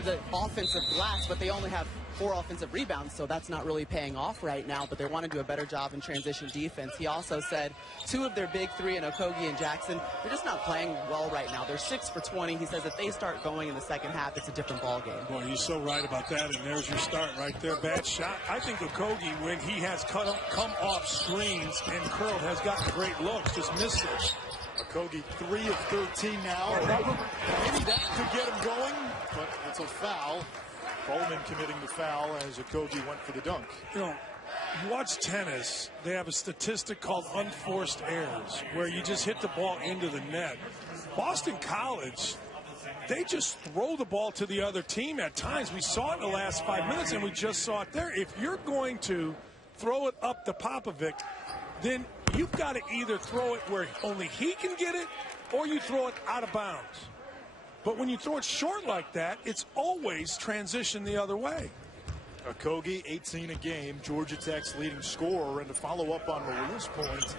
the offensive glass, but they only have 4 offensive rebounds, so that's not really paying off right now, but they want to do a better job in transition defense. He also said 2 of their big 3 in Okogie and Jackson, they're just not playing well right now. They're 6 for 20. He says if they start going in the second half, it's a different ball game. Boy, you're so right about that, and there's your start right there. Bad shot. I think Okogie, when he has come off screens and curled, has gotten great looks, just missed it. Okogie 3 of 13 now. Maybe that could get him going, but it's a foul. Bowman committing the foul as Okogie went for the dunk. You know, you watch tennis, they have a statistic called unforced errors, where you just hit the ball into the net. Boston College, they just throw the ball to the other team at times. We saw it in the last 5 minutes, and we just saw it there. If you're going to throw it up to Popovic, then you've got to either throw it where only he can get it, or you throw it out of bounds. But when you throw it short like that, it's always transition the other way. Okogie, 18 a game, Georgia Tech's leading scorer. And to follow up on Maria's point,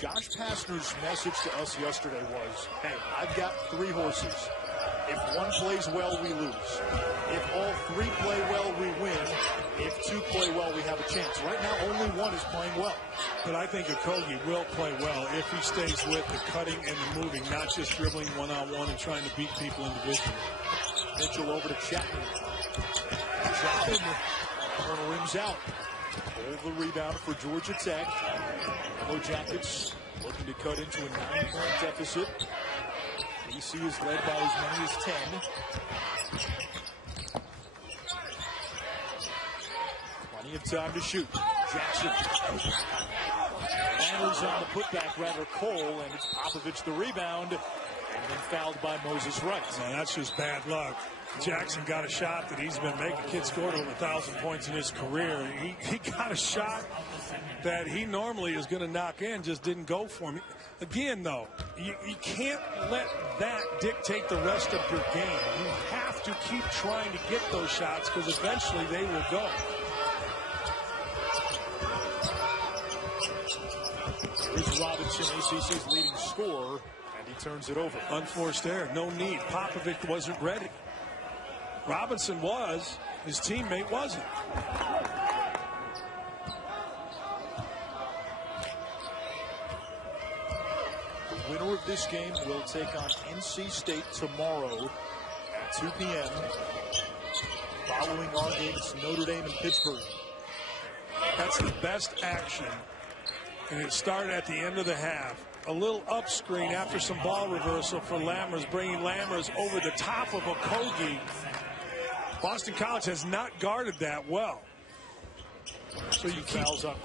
Josh Pastner's message to us yesterday was, hey, I've got 3 horses. If one plays well, we lose. If all 3 play well, we win. If 2 play well, we have a chance. Right now, only 1 is playing well. But I think Okogie will play well if he stays with the cutting and the moving, not just dribbling one-on-one and trying to beat people individually. Mitchell over to Chapman. Chapman on the rims out. Hold the rebound for Georgia Tech. Yellow Jackets looking to cut into a 9-point deficit. BC is led by as many as 10. Plenty of time to shoot. Jackson. Manners on the putback, rather Cole, and it's Popovich the rebound, and then fouled by Moses Wright. No, that's just bad luck. Jackson got a shot that he's been making. Kid scored over 1,000 points in his career. He got a shot that he normally is going to knock in, just didn't go for him. Again, though, you can't let that dictate the rest of your game. You have to keep trying to get those shots because eventually they will go. Here's Robinson, ACC's leading scorer, and he turns it over. Unforced error, no need. Popovic wasn't ready. Robinson was, his teammate wasn't. The winner of this game will take on NC State tomorrow at 2 p.m. Following our game, it's Notre Dame and Pittsburgh. That's the best action. And it started at the end of the half. A little up screen after some ball reversal for Lammers, bringing Lammers over the top of Okogie. Boston College has not guarded that well. So you keep fouls on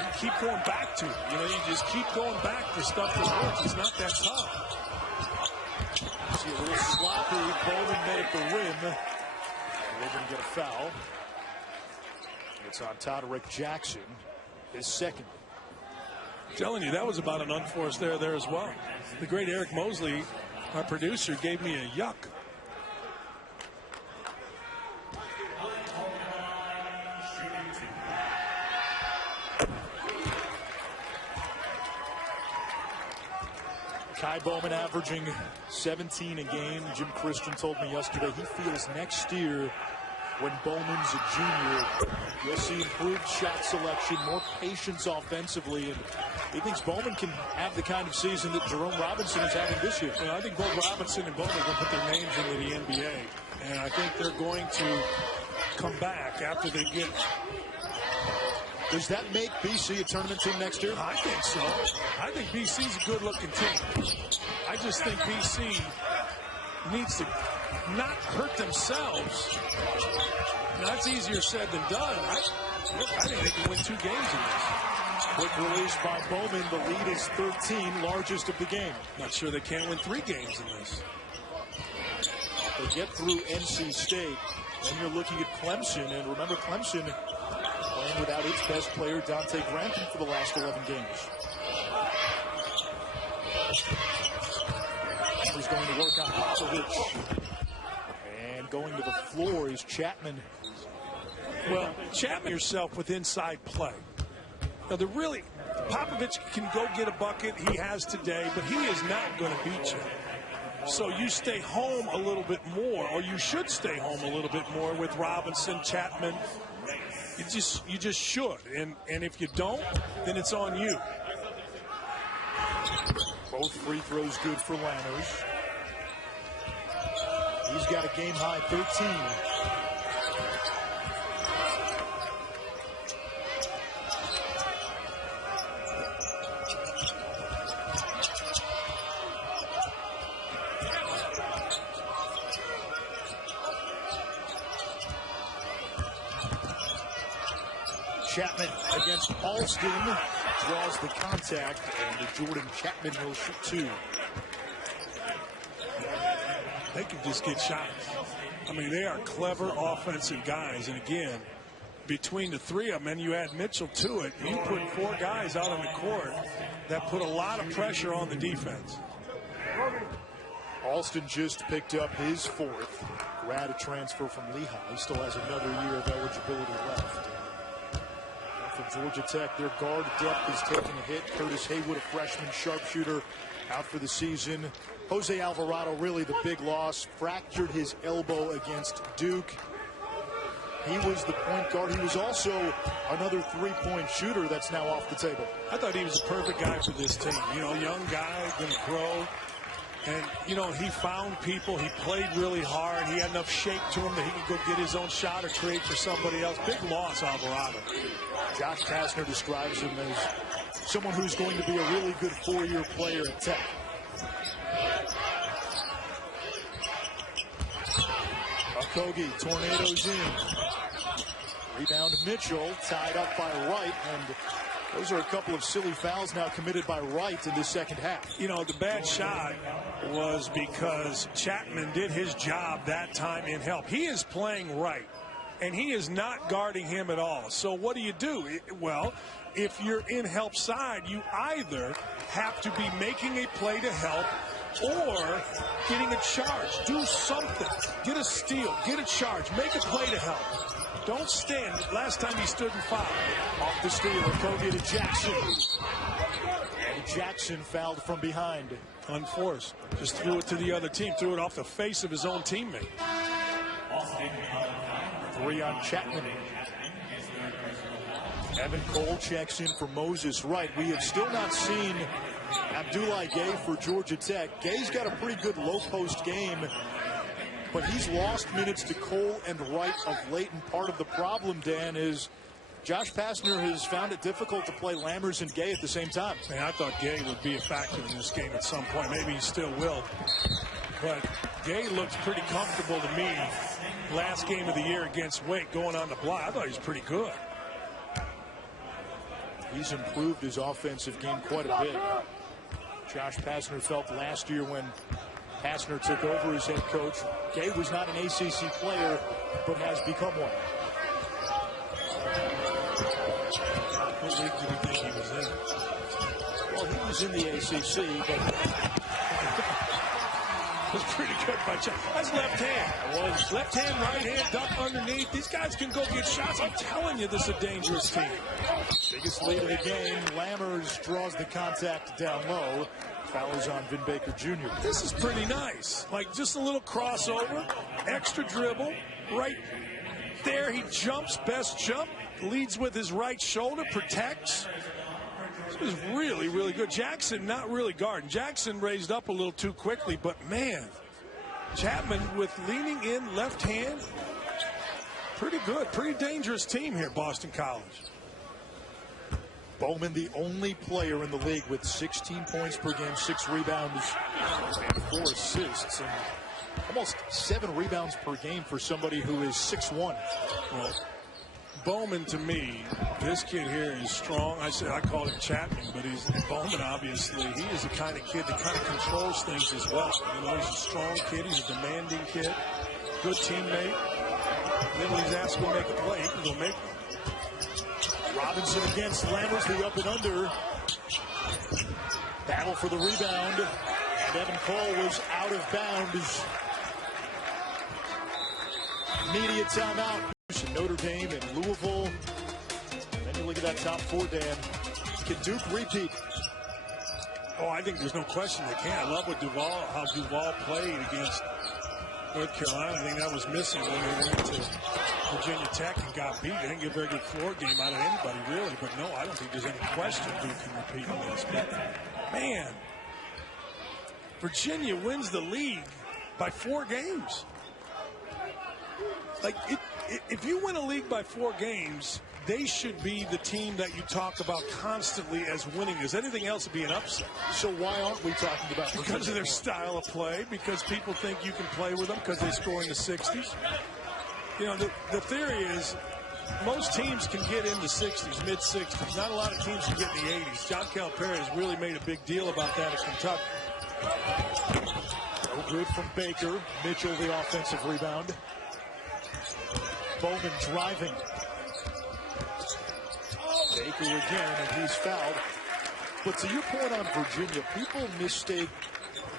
you keep going back to it. You know, you just keep going back to stuff that works. It's not that tough. See a little sloppy. Bowman met at the rim. They're going to get a foul. It's on Toderick Jackson, his second. I'm telling you, that was about an unforced error there as well. The great Eric Mosley, our producer, gave me a yuck. Kai Bowman averaging 17 a game. Jim Christian told me yesterday he feels next year, when Bowman's a junior, you'll see improved shot selection, more patience offensively, and he thinks Bowman can have the kind of season that Jerome Robinson is having this year. Well, I think both Robinson and Bowman are going to put their names into the NBA, and I think they're going to come back after they get. Does that make BC a tournament team next year? I think so. I think BC's a good-looking team. I just think BC needs to not hurt themselves. Now, that's easier said than done. I think they can win 2 games in this. Quick release by Bowman. The lead is 13, largest of the game. Not sure they can't win 3 games in this. They get through NC State. Then you're looking at Clemson, and remember Clemson playing without its best player, Dante Grantham, for the last 11 games. He's going to work on Popovich. And going to the floor is Chapman. Well, Chapman yourself with inside play. Now, Popovich can go get a bucket. He has today, but he is not going to beat you. So you stay home a little bit more, or you should stay home a little bit more with Robinson, Chapman. You just should. And if you don't, then it's on you. Both free throws good for Lammers. He's got a game-high 13. Chapman against Alston, draws the contact, and Jordan Chapman will shoot 2. They can just get shots. I mean, they are clever offensive guys. And again, between the three of them, and you add Mitchell to it, you put 4 guys out on the court that put a lot of pressure on the defense. Alston just picked up his 4th. Grad transfer from Lehigh. He still has another year of eligibility left. For Georgia Tech, their guard depth is taking a hit. Curtis Haywood, a freshman sharpshooter, out for the season. Jose Alvarado, really the big loss, fractured his elbow against Duke. He was the point guard. He was also another 3-point shooter that's now off the table. I thought he was a perfect guy for this team. You know, young guy, going to grow. And, you know, he found people. He played really hard. He had enough shake to him that he could go get his own shot or create for somebody else. Big loss, Alvarado. Josh Pastner describes him as someone who's going to be a really good 4-year player at Tech. Okogie tornadoes in. Rebound Mitchell, tied up by Wright, and those are a couple of silly fouls now committed by Wright in the second half. You know, the bad shot was because Chapman did his job that time in help. He is playing right, and he is not guarding him at all. So what do? Well, if you're in help side, you either have to be making a play to help or getting a charge. Do something. Get a steal. Get a charge. Make a play to help. Don't stand. Last time he stood and fouled. Off the steal, Okogie to Jackson. And Jackson fouled from behind. Unforced. Just threw it to the other team. Threw it off the face of his own teammate. 3 on Chapman. Evan Cole checks in for Moses Wright. We have still not seen Abdoulaye Gay for Georgia Tech. Gay's got a pretty good low-post game, but he's lost minutes to Cole and Wright of late, and part of the problem, Dan, is Josh Pastner has found it difficult to play Lammers and Gay at the same time. Man, I thought Gay would be a factor in this game at some point. Maybe he still will. But Gay looked pretty comfortable to me last game of the year against Wake, going on the block. I thought he was pretty good. He's improved his offensive game quite a bit. Josh Pastner felt last year when Pastner took over as head coach, Gay was not an ACC player, but has become one. What league did you think he was in? Well, he was in the ACC, but was pretty good by Chuck. That's left hand. It was. Left hand, right hand, duck underneath. These guys can go get shots. I'm telling you, this is a dangerous team. Biggest lead of the game. Lammers draws the contact down low. Foul is on Vin Baker Jr. This is pretty nice. Like just a little crossover, extra dribble. Right there, he jumps, best jump. Leads with his right shoulder, protects. This is really, really good. Jackson not really guarding. Jackson raised up a little too quickly, but man, Chapman with leaning in left hand. Pretty good, pretty dangerous team here, Boston College. Bowman, the only player in the league with 16 points per game, 6 rebounds, and 4 assists, and almost 7 rebounds per game for somebody who is 6'1". Well, Bowman, to me, this kid here is strong. I call him Chapman, but he's Bowman, obviously. He is the kind of kid that kind of controls things as well. You know, he's a strong kid. He's a demanding kid. Good teammate. Then when he's asked to make a play, he can go make one. Robinson against Lammers, the up and under. Battle for the rebound. And Evan Cole was out of bounds. Media timeout. Notre Dame and Louisville. And then you look at that top 4, Dan. Can Duke repeat? Oh, I think there's no question they can. I love how Duval played against North Carolina. I think that was missing when they went to Virginia Tech and got beat. They didn't get a very good floor game out of anybody, really. But no, I don't think there's any question who can repeat on this. But, man, Virginia wins the league by 4 games. Like, if you win a league by 4 games, they should be the team that you talk about constantly as winning. Is anything else would be an upset? So why aren't we talking about Virginia? Because of their style of play, because people think you can play with them because they score in the 60s. You know, the theory is most teams can get in the 60s, mid-60s. Not a lot of teams can get in the 80s. John Calipari has really made a big deal about that at Kentucky. No good from Baker. Mitchell, the offensive rebound. Bowman driving. Baker again, and he's fouled. But to your point on Virginia, people mistake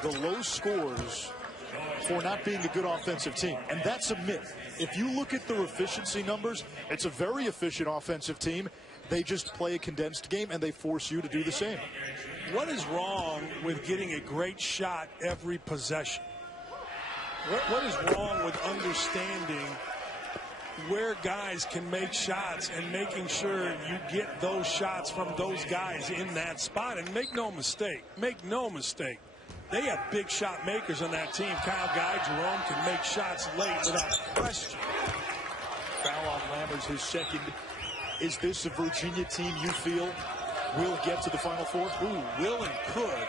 the low scores for not being a good offensive team. And that's a myth. If you look at their efficiency numbers, it's a very efficient offensive team. They just play a condensed game, and they force you to do the same. What is wrong with getting a great shot every possession? What is wrong with understanding where guys can make shots and making sure you get those shots from those guys in that spot? And make no mistake, they have big shot makers on that team. Kyle Guy, Jerome can make shots late without question. Foul on Lammers, his second. Is this a Virginia team you feel will get to the Final Four? Ooh, will and could.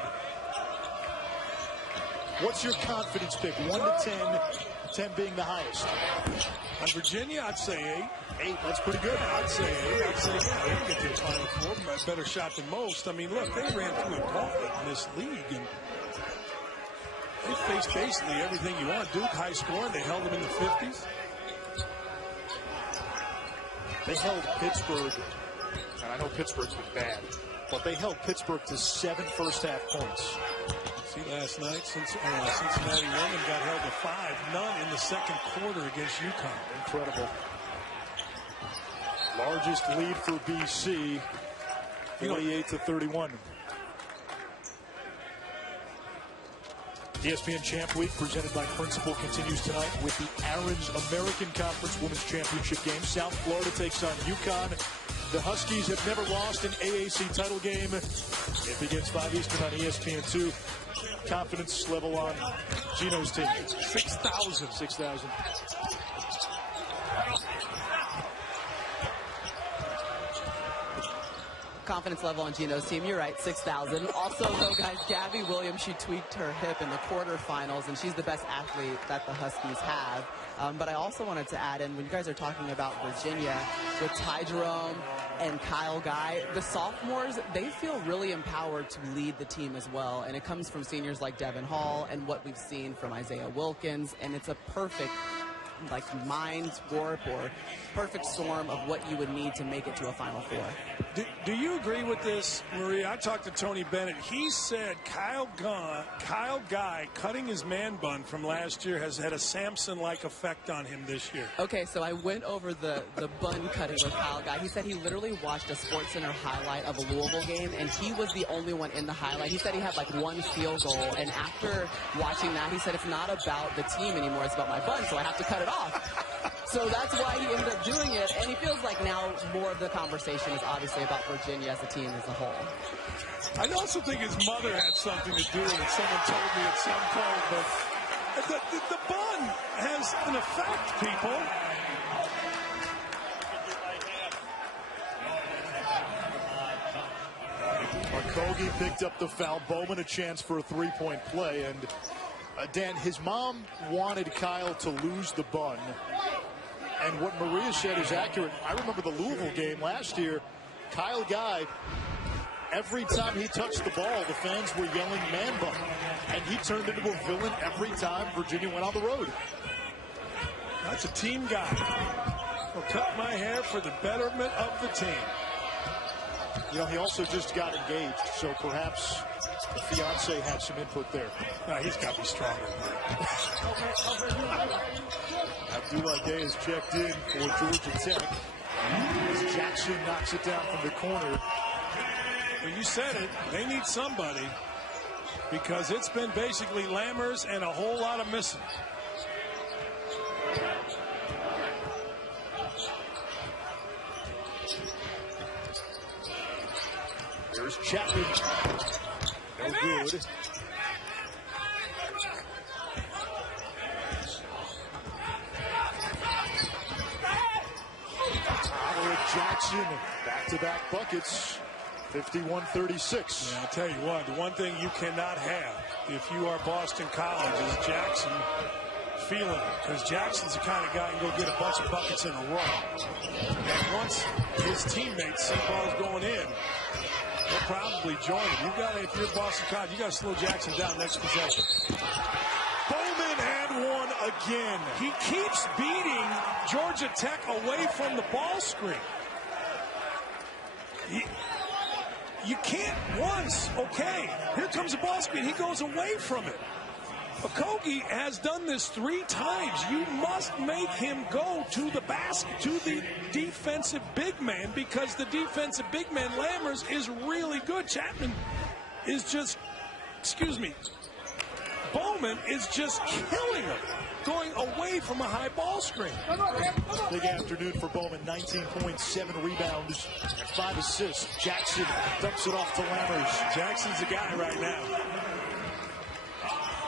What's your confidence pick? 1 to 10, 10 being the highest. On Virginia, I'd say 8. 8, that's pretty good. I'd say 8. I'd say, yeah, they can get to the Final Four. A better shot than most. I mean, look, they ran through a gauntlet in this league, and they faced basically everything you want. Duke, high scoring. They held them in the 50s. They held Pittsburgh, and I know Pittsburgh's been bad, but they held Pittsburgh to 7 first-half points. See, last night, Cincinnati women got held to 5, none in the second quarter against UConn. Incredible. Largest lead for BC, 48-31. ESPN Champ Week presented by Principal continues tonight with the Aaron's American Conference Women's Championship game. South Florida takes on UConn. The Huskies have never lost an AAC title game. It begins 5 Eastern on ESPN2. Confidence level on Gino's team. 6,000. 6,000. Confidence level on Gino's team, you're right, 6,000. Also, though, guys, Gabby Williams, she tweaked her hip in the quarterfinals, and she's the best athlete that the Huskies have. But I also wanted to add in, when you guys are talking about Virginia, with Ty Jerome and Kyle Guy, the sophomores, they feel really empowered to lead the team as well. And it comes from seniors like Devin Hall and what we've seen from Isaiah Wilkins, and it's a perfect mind warp or perfect storm of what you would need to make it to a Final Four. Do you agree with this, Maria? I talked to Tony Bennett. He said Kyle Guy cutting his man bun from last year has had a Samson-like effect on him this year. Okay, so I went over the bun cutting with Kyle Guy. He said he literally watched a SportsCenter highlight of a Louisville game, and he was the only one in the highlight. He said he had like 1 field goal, and after watching that, he said it's not about the team anymore, it's about my bun, so I have to cut it off. So that's why he ended up doing it, and he feels like now more of the conversation is obviously about Virginia as a team as a whole. I also think his mother had something to do with it. Someone told me at some point, but the bun has an effect, people. Okogie picked up the foul. Bowman a chance for a 3-point play, and Dan, his mom wanted Kyle to lose the bun. And what Maria said is accurate. I remember the Louisville game last year. Kyle Guy, every time he touched the ball, the fans were yelling man bun. And he turned into a villain every time Virginia went on the road. That's a team guy. I'll cut my hair for the betterment of the team. You know, he also just got engaged, so perhaps the fiance had some input there. He's got to be stronger. Abdullah Day has checked in for Georgia Tech. As Jackson knocks it down from the corner. Well, you said it. They need somebody. because it's been basically Lammers and a whole lot of missing. There's Chapman. No good. Jackson, back-to-back buckets, 51-36. Yeah, I'll tell you what, the one thing you cannot have if you are Boston College is Jackson feeling it, because Jackson's the kind of guy who can go get a bunch of buckets in a row. And once his teammates see balls going in, they'll probably join him. You got to, if you're Boston College, you got to slow Jackson down next possession. Bowman and one again. He keeps beating Georgia Tech away from the ball screen. You can't once, okay, here comes the ball screen. He goes away from it. Okogie has done this 3 times. You must make him go to the basket, to the defensive big man, because the defensive big man, Lammers, is really good. Chapman is just, Bowman is just killing him, going away from a high ball screen. Big afternoon for Bowman, 19 points, 7 rebounds, 5 assists. Jackson dumps it off to Lammers. Jackson's the guy right now.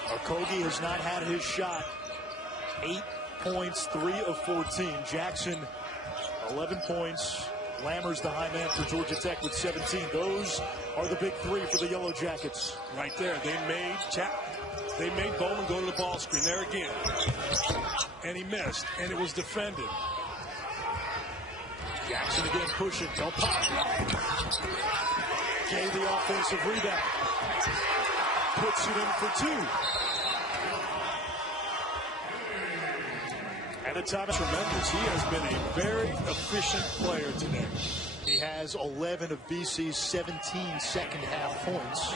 Okogie has not had his shot. 8 points, 3 of 14. Jackson, 11 points. Lammers the high man for Georgia Tech with 17. Those are the big 3 for the Yellow Jackets. Right there, they made Bowman go to the ball screen there again. And he missed, and it was defended. Jackson again pushing. Don't pop. Gave the offensive rebound. Puts it in for 2. And a time tremendous. He has been a very efficient player today. He has 11 of BC's 17 second half points.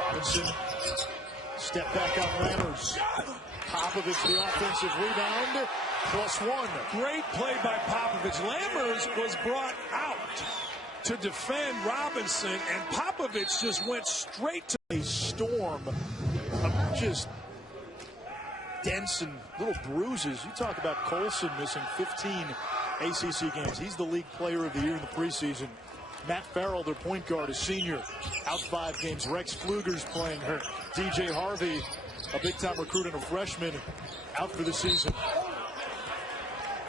Robinson, step back on Lammers. Popovich, the offensive rebound, +1. Great play by Popovich. Lammers was brought out to defend Robinson, and Popovich just went straight to a storm of just dents and little bruises. You talk about Colson missing 15 ACC games. He's the league player of the year in the preseason. Matt Farrell, their point guard, a senior, out 5 games. Rex Pfluger's playing hurt. DJ Harvey, a big-time recruit and a freshman, out for the season.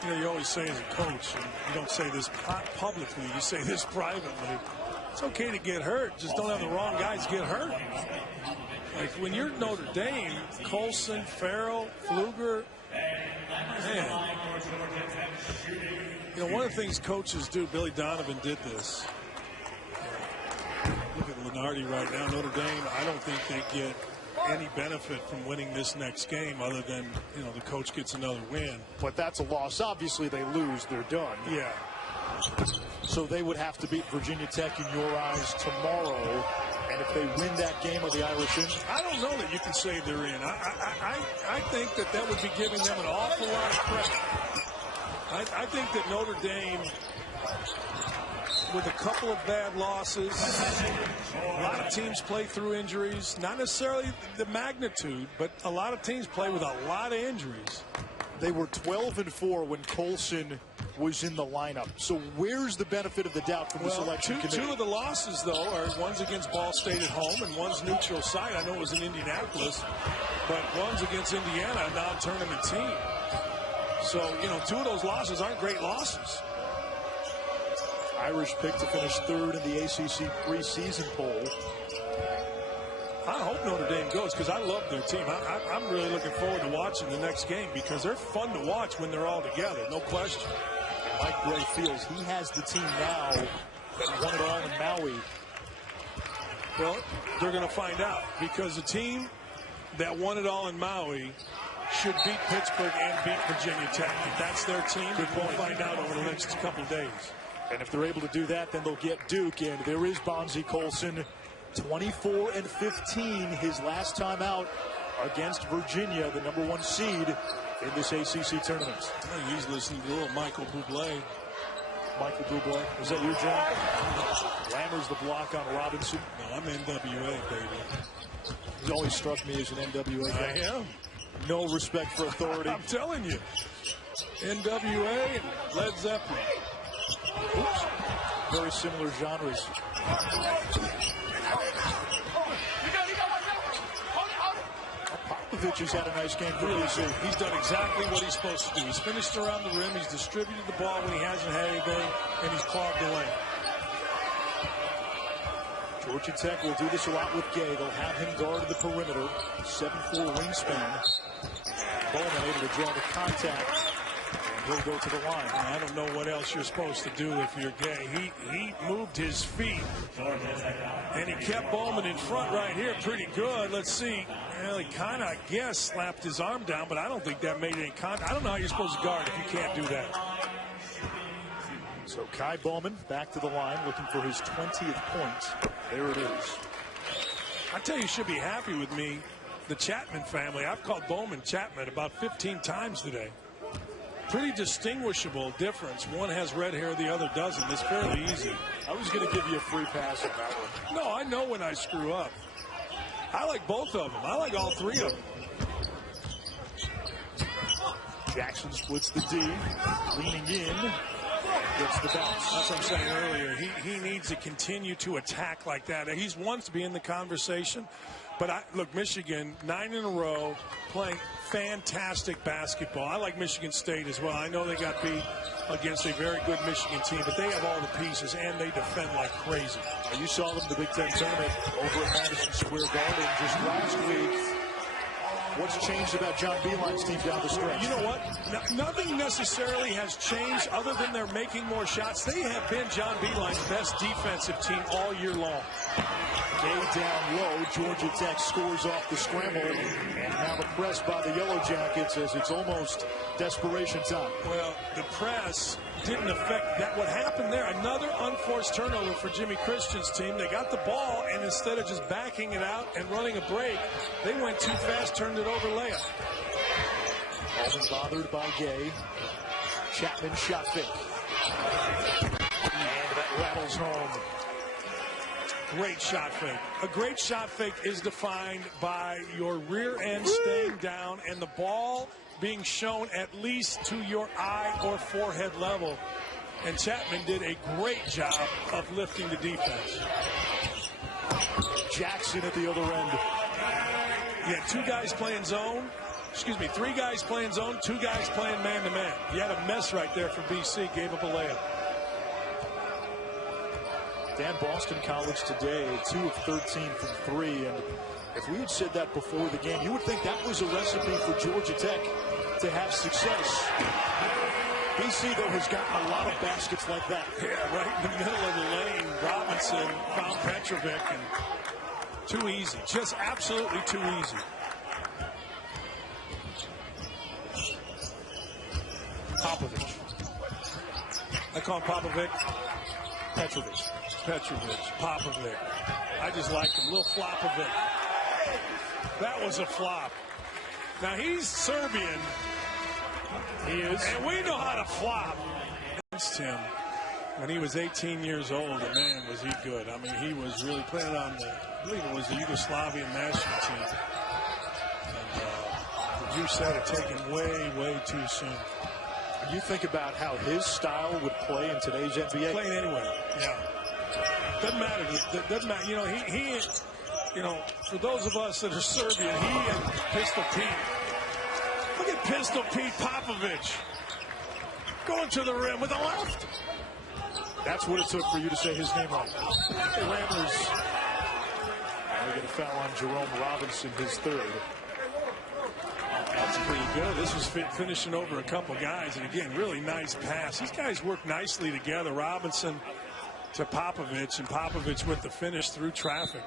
You know, you always say as a coach, and you don't say this publicly, you say this privately. It's okay to get hurt, just don't have the wrong guys get hurt. Like when you're Notre Dame, Colson, Farrell, Pfluger, man. You know, one of the things coaches do, Billy Donovan did this. Look at Lenardi right now. Notre Dame, I don't think they get any benefit from winning this next game other than, you know, the coach gets another win. But that's a loss. Obviously, they lose. They're done. Yeah. So they would have to beat Virginia Tech in your eyes tomorrow. And if they win that game, are the Irish in? I don't know that you can say they're in. I think that would be giving them an awful lot of credit. I think that Notre Dame, with a couple of bad losses, a lot of teams play through injuries, not necessarily the magnitude, but a lot of teams play with a lot of injuries. They were 12-4 when Colson was in the lineup. So where's the benefit of the doubt from the selection committee? Two of the losses, though, are one's against Ball State at home and one's neutral site. I know it was in Indianapolis, but one's against Indiana, a non-tournament team. So, you know, 2 of those losses aren't great losses. Irish picked to finish 3rd in the ACC preseason poll. I hope Notre Dame goes because I love their team. I'm really looking forward to watching the next game because they're fun to watch when they're all together, no question. Mike Gray feels he has the team now that won it all in Maui. Well, they're going to find out because the team that won it all in Maui should beat Pittsburgh and beat Virginia Tech. If that's their team, we'll find out over the next couple of days. And if they're able to do that, then they'll get Duke. And there is Bonzie Colson, 24-15, his last time out against Virginia, the #1 seed in this ACC tournament. He's listening to little Michael Bublé. Michael Bublé, is that your job? Lammers the block on Robinson. No, I'm NWA, baby. He's always struck me as an NWA guy. I am. No respect for authority. I'm telling you. NWA and Led Zeppelin. Oops. Very similar genres. Popovich has had a nice game for BC. He's done exactly what he's supposed to do. He's finished around the rim. He's distributed the ball when he hasn't had anything, and he's clogged the lane. Georgia Tech will do this a lot with Gay. They'll have him guard the perimeter. 7'4" wingspan. Bowman able to draw the contact. And he'll go to the line. I don't know what else you're supposed to do if you're Gay. He moved his feet. And he kept Bowman in front right here pretty good. Let's see. Well, he kind of, I guess, slapped his arm down, but I don't think that made any contact. I don't know how you're supposed to guard if you can't do that. So Kai Bowman back to the line looking for his 20th point. There it is. I tell you, you should be happy with me. The Chapman family, I've called Bowman Chapman about 15 times today. Pretty distinguishable difference. One has red hair, the other doesn't. It's fairly easy. I was going to give you a free pass on that one. No, I know when I screw up. I like both of them. I like all three of them. Jackson splits the D, leaning in, gets the bounce. That's what I'm saying earlier. He needs to continue to attack like that. He's wants to be in the conversation. But look, Michigan, 9 in a row, playing fantastic basketball. I like Michigan State as well. I know they got beat against a very good Michigan team, but they have all the pieces, and they defend like crazy. You saw them in the Big Ten tournament over at Madison Square Garden just last week. What's changed about John Beilein's team down the stretch? You know what? Nothing necessarily has changed other than they're making more shots. They have been John Beilein's best defensive team all year long. Gay down low. Georgia Tech scores off the scramble. And now the press by the Yellow Jackets as it's almost desperation time. Well, the press didn't affect that. What happened there, another unforced turnover for Jimmy Christian's team. They got the ball, and instead of just backing it out and running a break, they went too fast, turned it over layup. Alden bothered by Gay. Chapman shot fake. And that rattles home. Great shot fake. A great shot fake is defined by your rear end staying down and the ball being shown at least to your eye or forehead level. And Chapman did a great job of lifting the defense. Jackson at the other end. You had two guys playing zone. Excuse me, three guys playing zone, two guys playing man-to-man. You had a mess right there for BC, gave up a layup. Dan, Boston College today, 2 of 13 from 3. And if we had said that before the game, you would think that was a recipe for Georgia Tech to have success. BC, though, has gotten a lot of baskets like that. Yeah, right in the middle of the lane. Robinson found Petrovic, and too easy. Just absolutely too easy. Popovich. I call him Popovic. Petrovic. Popovic. I just like him. Little Flopovic. That was a flop. Now he's Serbian. He is. And we know how to flop. Against him when he was 18 years old, and man, was he good. I mean, he was really playing on the, I believe it was the Yugoslavian national team. And you said it taken way too soon. You think about how his style would play in today's NBA. Playing anyway, yeah. Doesn't matter. Doesn't matter. You know, he you know, for those of us that are Serbian, he and Pistol Pete. Look at Pistol Pete Popovich going to the rim with the left. That's what it took for you to say his name right. Lammers. They get a foul on Jerome Robinson, his third. That's pretty good. This was finishing over a couple guys. And again, really nice pass. These guys work nicely together. Robinson to Popovich, and Popovich with the finish through traffic.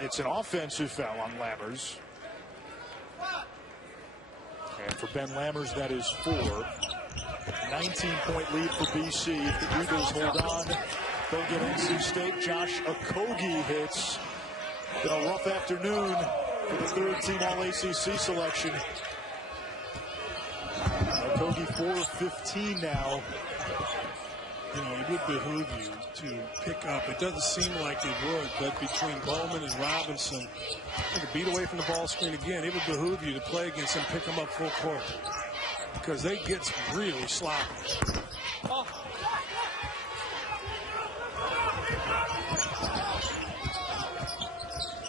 It's an offensive foul on Lammers. And for Ben Lammers, that is 4. 19-point lead for BC. The Eagles hold on. They'll get NC State. Josh Okogie hits. Been a rough afternoon for the third-team All-ACC selection. Okogie 4 of 15 now. You know, it would behoove you to pick up. It doesn't seem like it would, but between Bowman and Robinson, to beat away from the ball screen again, it would behoove you to play against them, pick them up full court, because they get really sloppy. Oh.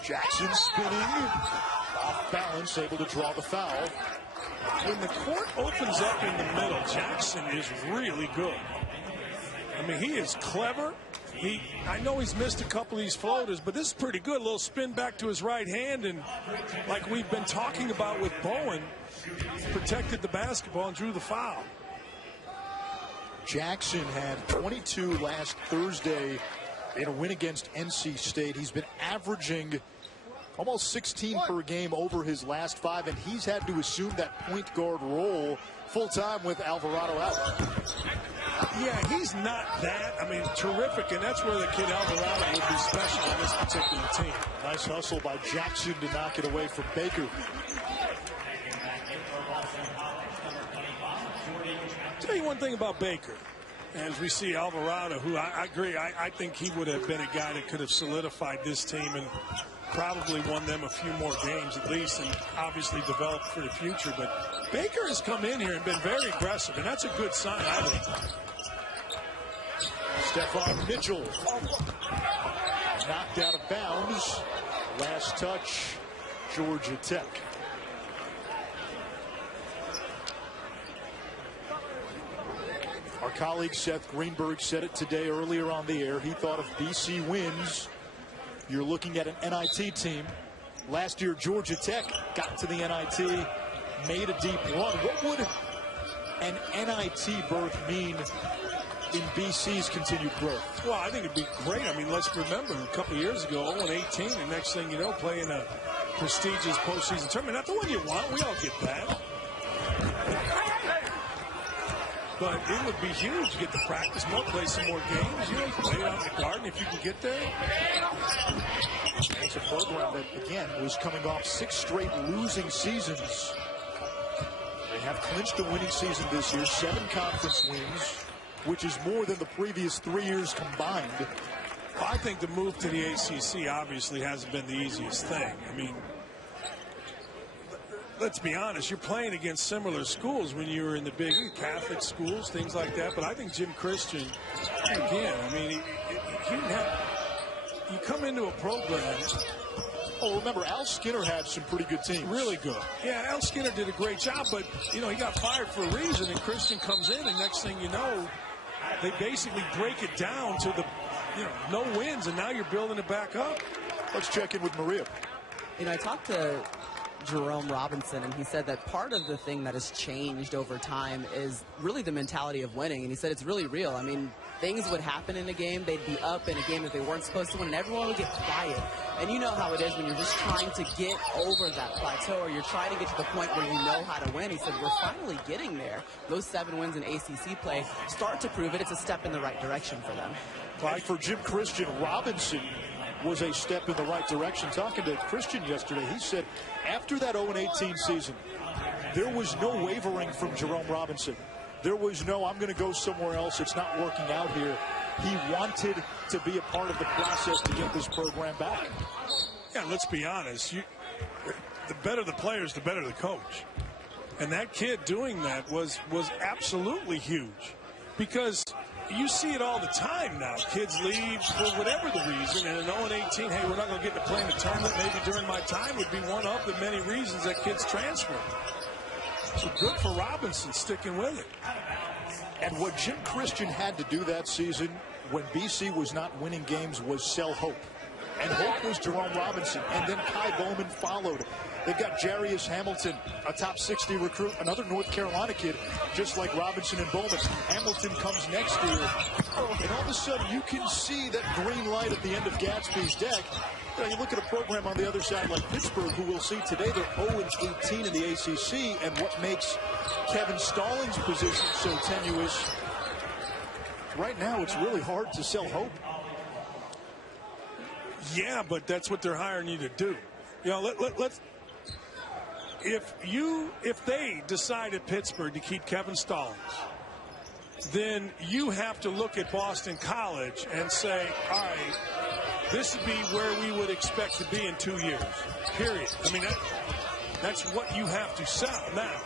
Jackson spinning, off balance, able to draw the foul. When the court opens up in the middle, Jackson is really good. I mean, he is clever. I know he's missed a couple of these floaters, but this is pretty good. A little spin back to his right hand, and like we've been talking about with Bowen, protected the basketball and drew the foul. Jackson had 22 last Thursday in a win against NC State. He's been averaging almost 16 per game over his last 5, and he's had to assume that point guard role full time with Alvarado out. Yeah, he's not that. I mean, terrific, and that's where the kid Alvarado would be special in this particular team. Nice hustle by Jackson to knock it away from Baker. Tell you one thing about Baker. As we see Alvarado, who I agree, I think he would have been a guy that could have solidified this team and probably won them a few more games at least, and obviously developed for the future. But Baker has come in here and been very aggressive, and that's a good sign, I think. Stephon Mitchell knocked out of bounds. Last touch, Georgia Tech. Our colleague Seth Greenberg said it today earlier on the air. He thought if BC wins, you're looking at an NIT team. Last year, Georgia Tech got to the NIT, made a deep run. What would an NIT berth mean in BC's continued growth? Well, I think it'd be great. I mean, let's remember a couple of years ago, 0-18, and next thing you know, playing a prestigious postseason tournament. Not the one you want. We all get that. But it would be huge to get to practice more, play some more games. You know, play it out in the Garden if you can get there. It's a program that, again, was coming off 6 straight losing seasons. They have clinched a winning season this year, 7 conference wins, which is more than the previous 3 years combined. I think the move to the ACC obviously hasn't been the easiest thing. I mean, let's be honest, you're playing against similar schools when you were in the big Catholic schools, things like that. But I think Jim Christian, again, I mean, he didn't have, you come into a program. Oh, remember, Al Skinner had some pretty good teams. Really good. Yeah, Al Skinner did a great job, but, you know, he got fired for a reason, and Christian comes in, and next thing you know, they basically break it down to the, you know, no wins, and now you're building it back up. Let's check in with Maria. You know, I talked to Jerome Robinson, and he said that part of the thing that has changed over time is really the mentality of winning, and he said it's really real. I mean, things would happen in a game, they'd be up in a game that they weren't supposed to win, and everyone would get quiet. And you know how it is when you're just trying to get over that plateau, or you're trying to get to the point where you know how to win. He said, we're finally getting there. Those 7 wins in ACC play start to prove it. It's a step in the right direction for them. Right, for Jim Christian, Robinson was a step in the right direction. Talking to Christian yesterday, he said after that 0-18 season, there was no wavering from Jerome Robinson. There was no, I'm going to go somewhere else. It's not working out here. He wanted to be a part of the process to get this program back. Yeah, let's be honest. The better the players, the better the coach. And that kid doing that was absolutely huge, because you see it all the time now. Kids leave for whatever the reason, and an 0-18, hey, we're not going to get to play in the tournament. Maybe during my time would be one of the many reasons that kids transfer. So good for Robinson sticking with it. And what Jim Christian had to do that season when BC was not winning games was sell hope. And hope was Jerome Robinson. And then Kai Bowman followed. They've got Jarius Hamilton, a top 60 recruit, another North Carolina kid, just like Robinson and Bowman. Hamilton comes next year. And all of a sudden, you can see that green light at the end of Gatsby's deck. You look at a program on the other side like Pittsburgh, who we'll see today, they're 0-18 in the ACC, and what makes Kevin Stallings' position so tenuous, right now it's really hard to sell hope. Yeah, but that's what they're hiring you to do. You know, let's. If they decide at Pittsburgh to keep Kevin Stallings, then you have to look at Boston College and say, all right, this would be where we would expect to be in 2 years, period. I mean, that's what you have to sell. Now,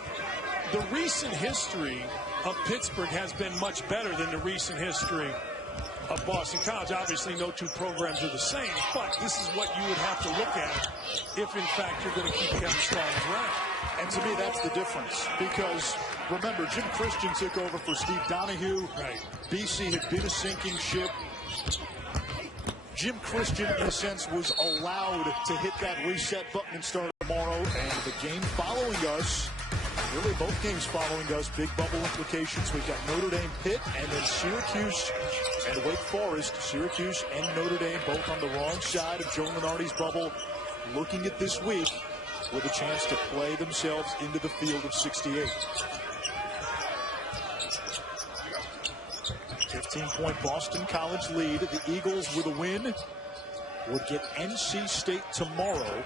the recent history of Pittsburgh has been much better than the recent history of Boston College. Obviously, no two programs are the same, but this is what you would have to look at if, in fact, you're going to keep Kevin Stallings around. And to me, that's the difference. Because, remember, Jim Christian took over for Steve Donahue. Right. BC had been a sinking ship. Jim Christian, in a sense, was allowed to hit that reset button and start tomorrow. And the game following us, really both games following us, big bubble implications. We've got Notre Dame, Pitt, and then Syracuse and Wake Forest. Syracuse and Notre Dame both on the wrong side of Joe Lunardi's bubble, looking at this week with a chance to play themselves into the field of 68. 15-point Boston College lead. The Eagles, with a win, would get NC State tomorrow.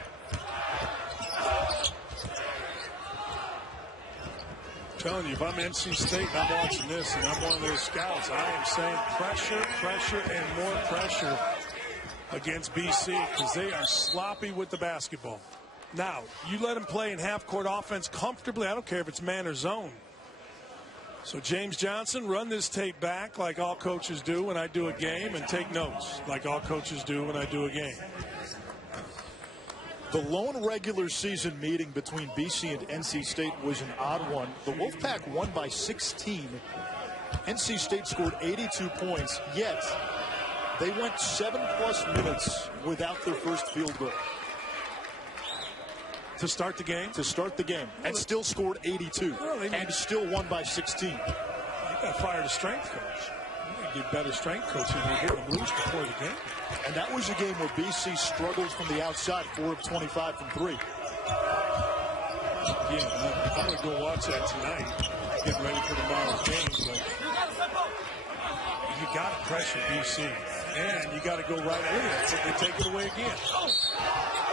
I'm telling you, if I'm NC State and I'm watching this and I'm one of those scouts, I am saying pressure, pressure, and more pressure against BC because they are sloppy with the basketball. Now, you let them play in half-court offense comfortably. I don't care if it's man or zone. So James Johnson, run this tape back like all coaches do when I do a game, and take notes like all coaches do when I do a game. The lone regular season meeting between BC and NC State was an odd one. The Wolfpack won by 16. NC State scored 82 points, yet they went 7+ minutes without their first field goal. To start the game? To start the game. And still scored 82. And still won by 16. You got to fire the strength coach. You got to get better strength coaching than getting them loose before the game. And that was a game where BC struggled from the outside, 4 of 25 from 3. Again, I'm going to go watch that tonight, getting ready for tomorrow's game. But you got to pressure BC. And you got to go right with it. They take it away again.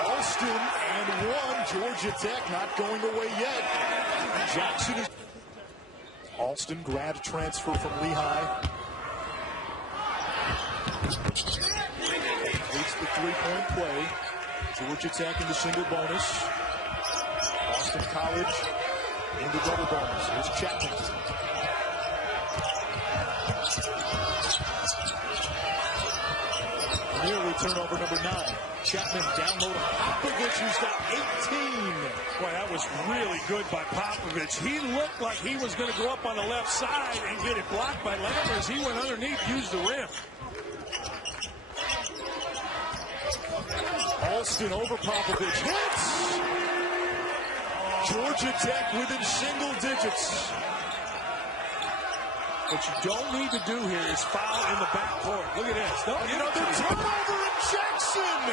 Alston and 1. Georgia Tech not going away yet. Jackson is. Alston, grad transfer from Lehigh. Completes the three-point play. Georgia Tech into single bonus. Boston College into double bonus. Here's Chapman. Nearly turnover number 9. Chapman down low to Popovich, who's got 18. Boy, that was really good by Popovich. He looked like he was going to go up on the left side and get it blocked by Lambert as he went underneath, used the rim. Alston over Popovich. Hits! Georgia Tech within single digits. What you don't need to do here is foul in the backcourt. Look at this. Another turnover in Jackson.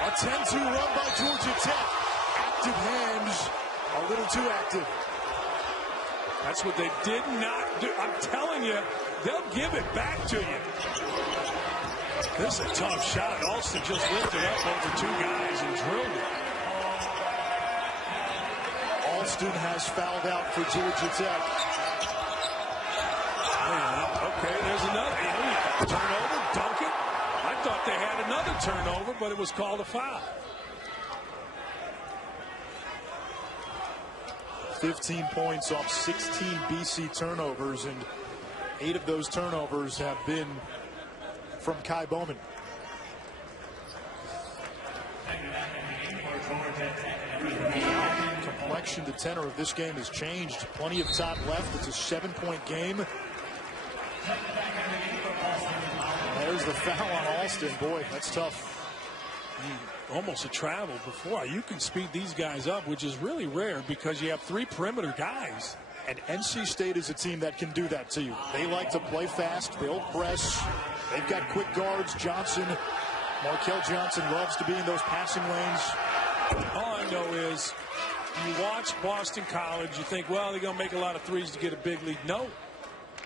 A 10-2 run by Georgia Tech. Active hands, a little too active. That's what they did not do. I'm telling you, they'll give it back to you. This is a tough shot. Alston just lifted up over 2 guys and drilled it. Alston has fouled out for Georgia Tech. Okay, there's another. Turnover, dunk it. I thought they had another turnover, but it was called a foul. 15 points off 16 BC turnovers, and 8 of those turnovers have been from Kai Bowman. Complexion, the tenor of this game has changed. Plenty of time left. It's a 7-point game. There's the foul on Alston. Boy, that's tough. Almost a travel before. You can speed these guys up, which is really rare because you have 3 perimeter guys. And NC State is a team that can do that to you. They like to play fast. They'll press. They've got quick guards. Johnson, Markel Johnson loves to be in those passing lanes. All I know is you watch Boston College, you think, well, they're going to make a lot of threes to get a big lead. No.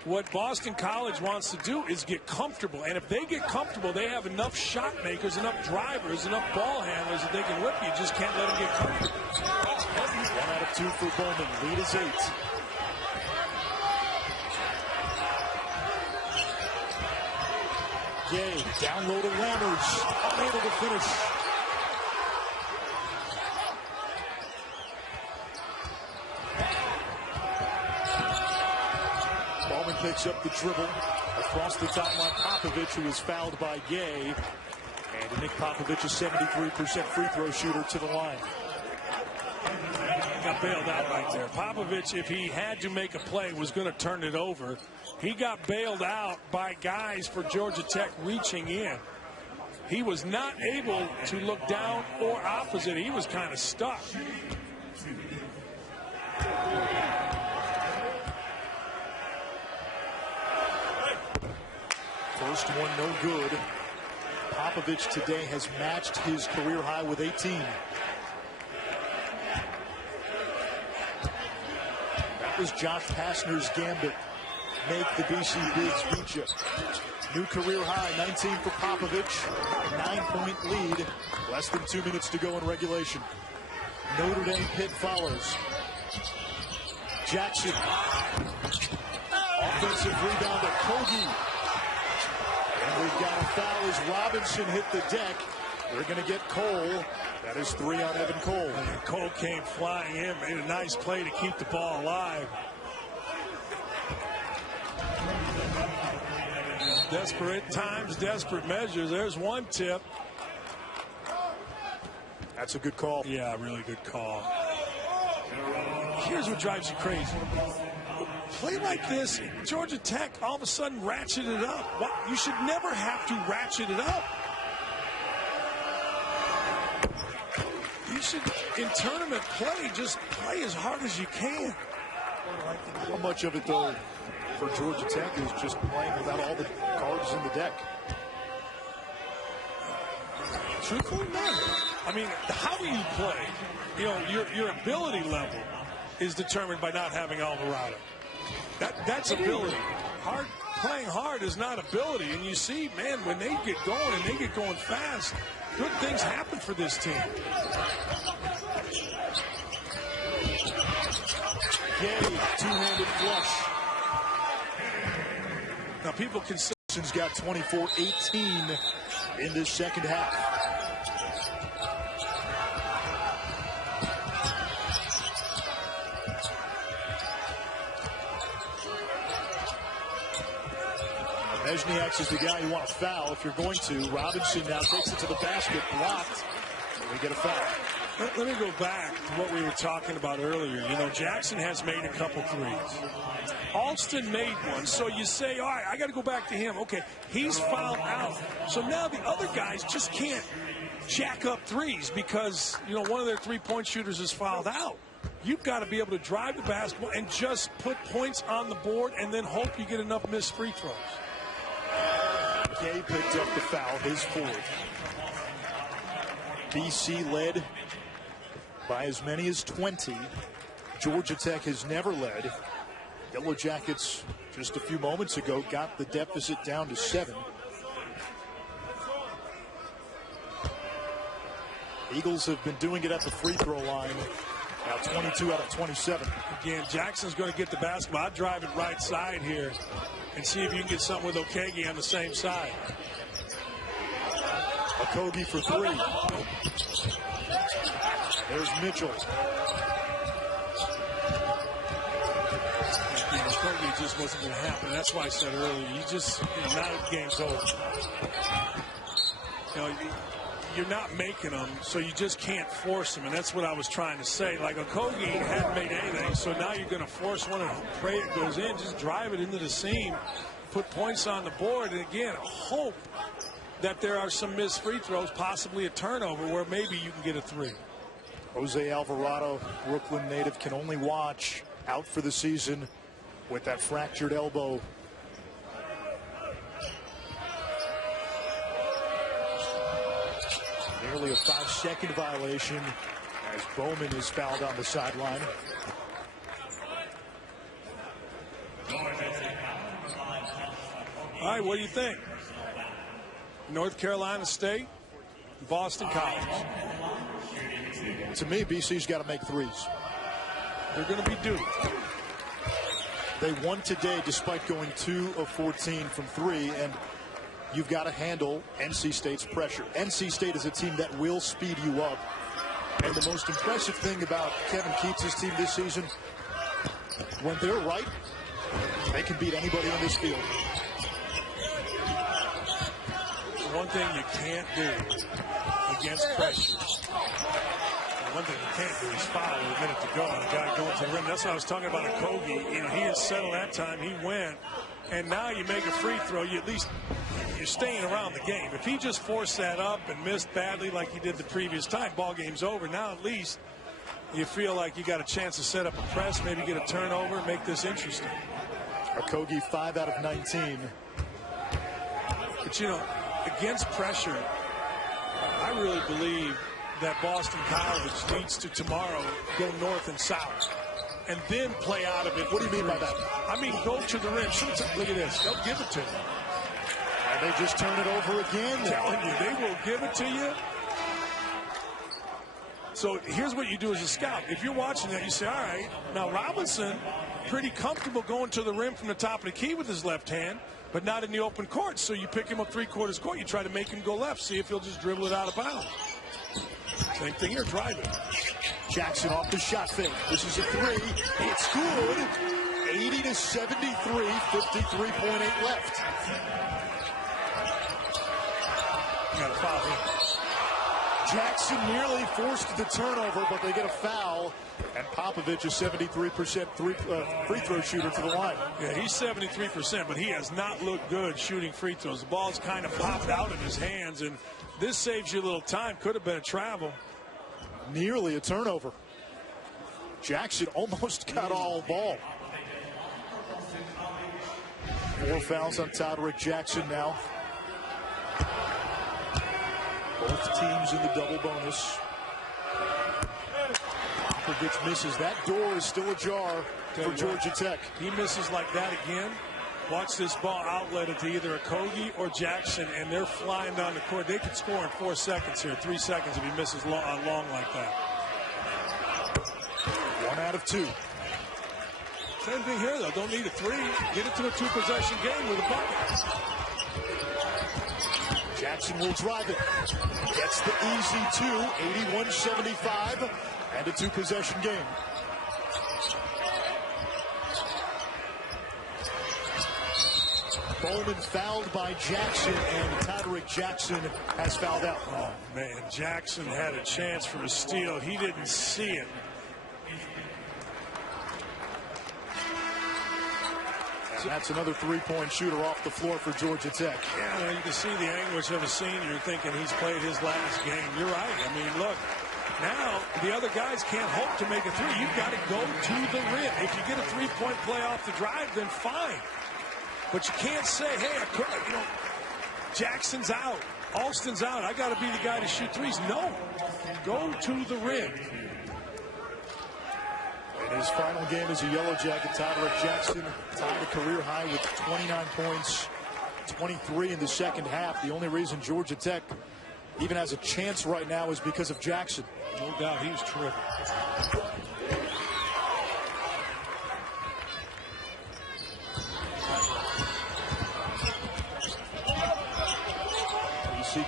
What Boston College wants to do is get comfortable. And if they get comfortable, they have enough shot makers, enough drivers, enough ball handlers that they can whip you. You just can't let them get comfortable. 1 out of 2 for Bowman. Lead is 8. Gay down low to Lammers. Unable to finish. Bowman picks up the dribble across the top line. Popovich, who is fouled by Gay. And Nick Popovich, a 73% free throw shooter, to the line. Got bailed out right there. Popovich, if he had to make a play, was going to turn it over. He got bailed out by guys for Georgia Tech reaching in. He was not able to look down or opposite. He was kind of stuck. First one no good. Popovich today has matched his career high with 18. That was Josh Pastner's gambit. Make the BC Bigs beat you. New career high, 19 for Popovich. 9-point lead. Less than 2 minutes to go in regulation. Notre Dame Pitt follows. Jackson. Offensive rebound to Kogi. And we've got a foul as Robinson hit the deck. They're going to get Cole. That is 3 on Evan Cole. And Cole came flying in, made a nice play to keep the ball alive. Desperate times, desperate measures. There's one tip. That's a good call. Yeah, really good call. Here's what drives you crazy. Play like this, Georgia Tech all of a sudden ratcheted it up. What? You should never have to ratchet it up. You should, in tournament play, just play as hard as you can. How much of it, though, for Georgia Tech is just playing without all the cards in the deck? Truthfully, none. I mean, how do you play? You know, your ability level is determined by not having Alvarado. That's ability. Playing hard is not ability. And you see, man, when they get going and they get going fast, good things happen for this team. Gay, two-handed flush. Now, people can say He's got 24-18 in this second half. Mesniaks is the guy you want to foul if you're going to. Robinson now takes it to the basket, blocked, and we get a foul. Let me go back to what we were talking about earlier. You know, Jackson has made a couple threes. Alston made one, so you say, all right, I got to go back to him. Okay, he's fouled out. So now the other guys just can't jack up threes because, you know, one of their three-point shooters is fouled out. You've got to be able to drive the basketball and just put points on the board and then hope you get enough missed free throws. Gay picked up the foul, his fourth. BC led by as many as 20. Georgia Tech has never led. Yellow Jackets just a few moments ago got the deficit down to 7. Eagles have been doing it at the free throw line. Now 22 out of 27. Again, Jackson's going to get the basketball. I'll drive it right side here and see if you can get something with Okagi on the same side. Okogie for 3. There's Mitchell. Okogie just wasn't going to happen. That's why I said earlier, now the game's over. You know, you're not making them, so you just can't force them, and that's what I was trying to say. Like, Okogie hadn't made anything, so now you're going to force one and pray it goes in. Just drive it into the seam, put points on the board, and again, hope that there are some missed free throws, possibly a turnover where maybe you can get a 3. Jose Alvarado, Brooklyn native, can only watch, out for the season with that fractured elbow. Nearly a 5-second violation as Bowman is fouled on the sideline. All right, what do you think? North Carolina State, Boston College. To me, BC's got to make threes. They're going to be due. They won today despite going 2 of 14 from 3, and you've got to handle NC State's pressure. NC State is a team that will speed you up. And the most impressive thing about Kevin Keats' team this season, when they're right, they can beat anybody on this field. One thing you can't do against pressure, one thing you can't do is foul with a minute to go and a guy going to the rim. That's what I was talking about Okogie. You know, he had settled that time. He went. And now you make a free throw, you at least you're staying around the game. If he just forced that up and missed badly like he did the previous time, ball game's over. Now at least you feel like you got a chance to set up a press, maybe get a turnover, make this interesting. Okogie 5 out of 19. But you know, against pressure, I really believe that Boston College needs to tomorrow go north and south and then play out of it. What do you mean by that? I mean, go to the rim. Look at this. They'll give it to you. And they just turn it over again. I'm telling you, they will give it to you. So here's what you do as a scout. If you're watching that, you say, all right, now Robinson, pretty comfortable going to the rim from the top of the key with his left hand, but not in the open court. So you pick him up 3/4 court. You try to make him go left. See if he'll just dribble it out of bounds. Same thing here, drive it. Jackson off the shot fake. This is a 3. It's good. 80-73, 53.8 left. You got to foul him. Jackson nearly forced the turnover, but they get a foul. And Popovich is 73% free throw shooter to the line. Yeah, he's 73%, but he has not looked good shooting free throws. The ball's kind of popped out of his hands, and this saves you a little time. Could have been a travel. Nearly a turnover. Jackson almost got all ball. 4 fouls on Todrick Jackson now. Both teams in the double bonus. Popovich misses. That door is still ajar for Georgia Tech. He misses like that again. Watch this ball outlet to either Okogie or Jackson, and they're flying down the court. They could score in 4 seconds here, 3 seconds if he misses long like that. 1 out of 2. Same thing here, though. Don't need a 3. Get it to a 2-possession game with a bucket. Jackson will drive it. Gets the easy 2, 81-75, and a 2-possession game. Bowman fouled by Jackson, and Todrick Jackson has fouled out. Oh, man, Jackson had a chance for a steal. He didn't see it. And that's another 3-point shooter off the floor for Georgia Tech. Yeah, you can see the anguish of a senior thinking he's played his last game. You're right. I mean, look, now the other guys can't hope to make a 3. You've got to go to the rim. If you get a 3-point play off the drive, then fine. But you can't say, hey, Jackson's out, Alston's out, I got to be the guy to shoot 3s. No, go to the rim. In his final game as a Yellow Jacket, Todrick Jackson tied a career high with 29 points, 23 in the second half. The only reason Georgia Tech even has a chance right now is because of Jackson. No doubt, he was terrific.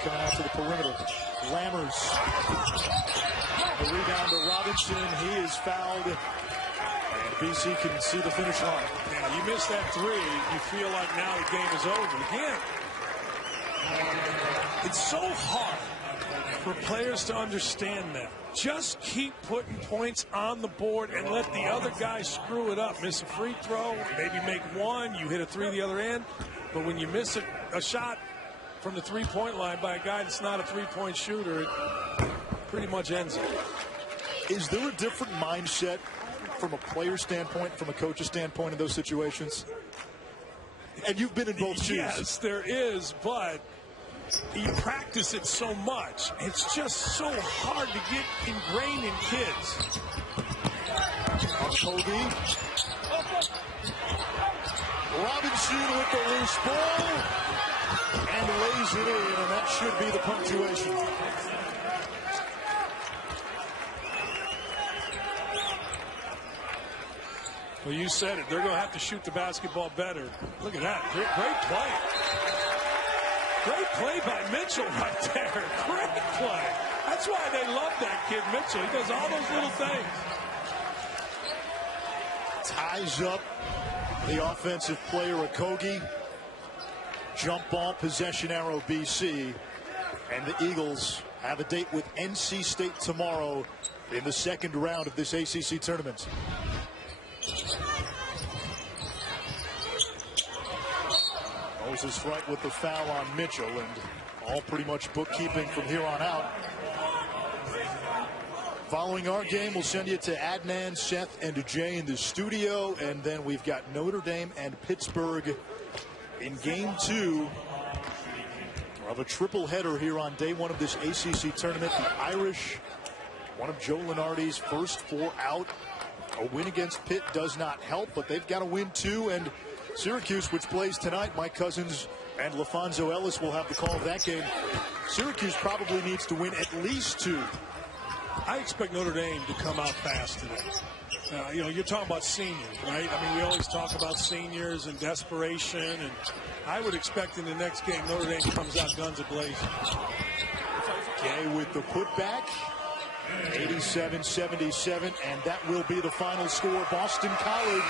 Coming out to the perimeter. Lammers. The rebound to Robinson. He is fouled. And BC can see the finish line. Yeah, you miss that 3, you feel like now the game is over. Again, it's so hard for players to understand that. Just keep putting points on the board and let the other guy screw it up. Miss a free throw, maybe make 1, you hit a 3 the other end. But when you miss a shot from the 3-point line by a guy that's not a 3-point shooter, it pretty much ends it. Is there a different mindset from a player standpoint, from a coach's standpoint in those situations? And you've been in both shoes. Yes, there is, but you practice it so much. It's just so hard to get ingrained in kids. Kobe. Robinson with the loose ball and lays it in, and that should be the punctuation. Well, you said it. They're going to have to shoot the basketball better. Look at that. Great play. Great play by Mitchell right there. Great play. That's why they love that kid, Mitchell. He does all those little things. Ties up the offensive player, Okogie. Jump ball, possession arrow, BC. And the Eagles have a date with NC State tomorrow in the second round of this ACC tournament. Moses Wright with the foul on Mitchell, and all pretty much bookkeeping from here on out. Following our game, we'll send you to Adnan, Seth, and Jay in the studio, and then we've got Notre Dame and Pittsburgh in game 2 of a triple header here on day 1 of this ACC tournament. The Irish, one of Joe Lunardi's first 4 out. A win against Pitt does not help, but they've got to win too. And Syracuse, which plays tonight, Mike Cousins and LaFonso Ellis will have the call of that game. Syracuse probably needs to win at least 2. I expect Notre Dame to come out fast today. You know, you're talking about seniors, right? I mean, we always talk about seniors and desperation, and I would expect in the next game Notre Dame comes out guns a-blazing. Gay with the putback. 87-77, and that will be the final score. Boston College